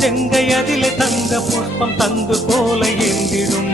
செங்கை அதிலே தங்க புஷ்பம் தங்கு போல எந்திடும்